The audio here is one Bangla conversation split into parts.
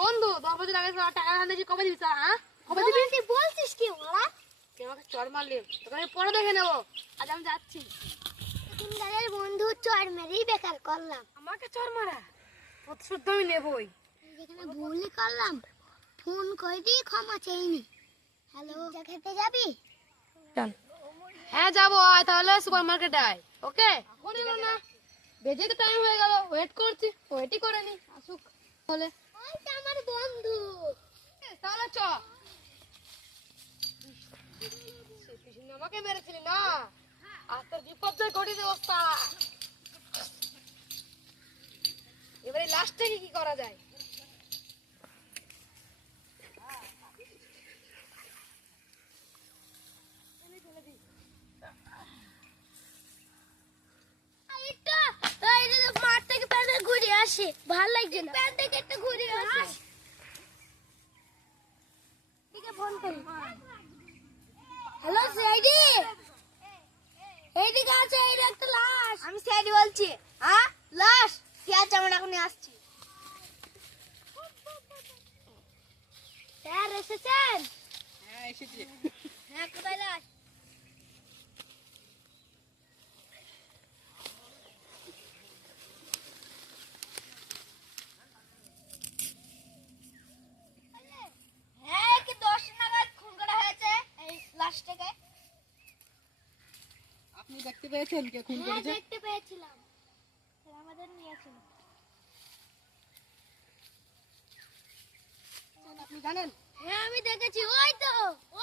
বন্ধু 10 বছর আগে টাকা ধার দিয়েছি, কবে দিবি স্যার? হ্যাঁ কবে দিবি? তুই বলছিস কি ওরা? তুই আমাকে চড় মারলি, তোকে আমি পরে দেখে নেবো। আজ আমি যাচ্ছি। দিনদারের বন্ধু চড় মেরেই বেকার করলাম। আমাকে চড় মারা প্রতিশোধ আমি নেবই। যেখানে ভুলই করলাম ফোন করে দিয়ে ক্ষমা চাইনি। হ্যালো, খেতে যাবি? চল। হ্যাঁ যাবো, আয় তাহলে সুপার মার্কেটে আয়। ওকে ফোন এলো না, বেজে তো টাইম হয়ে গেল, ওয়েট করছি, ওয়েটই করে নি আসুক তাহলে। ওই তো আমার বন্ধু। তাহলে চ। পিছনে আমাকে মেরেছিলি না, আর তোর বিপর্যয় ঘটিয়ে দেবো। এবারে লাস্টে কি করা যায়? মাঠ থেকে প্যান্ট ঘুরে আসে, ভালো লাগছে না। প্যান্ট থেকে একটা ঘুরে আসে। ফোন করি। হ্যালো সাইডি, এইদিকে আছে, এই একটা লাশ। আমি সাইডি বলছি। হ্যাঁ লাশ কি আছে? আমরা এখনই আসছি। স্যার এসেছেন? হ্যাঁ এসেছি। হ্যাঁ কোথায় লাশ? হ্যাঁ কি 10 নাগাদ খুন করা হয়েছে এই লাশটাকে। আপনি দেখতে পেয়েছেন কে খুন হ্যাঁ করেছে? দেখতে পেয়েছিলাম, স্যার আমাদের নিয়েছিল। আপনি জানেন? হ্যাঁ আমি দেখেছি, ওই তো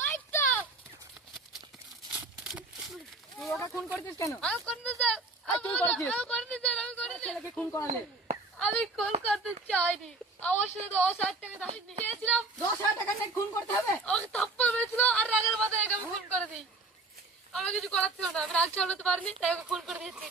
ওই তো। তুই ওকে খুন করেছিস কেন? আমি করতে স্যার, তুই করেছিস? আমি করতে স্যার, আমি করতে। ছেলেকে খুন করালে? আমি খুন করতে চাইনি, আমার সাথে 10,000 টাকা দাবি দিয়েছিলাম। 10,000 টাকা নিয়ে খুন করতে হবে? আমাকে থাপ্পড় মেরেছিল আর রাগের মাথায় আমি খুন করে দিই। আমি কিছু করার ছিল না, আমি রাগ সামলাতে পারিনি, তাই ওকে খুন করে দিয়েছি।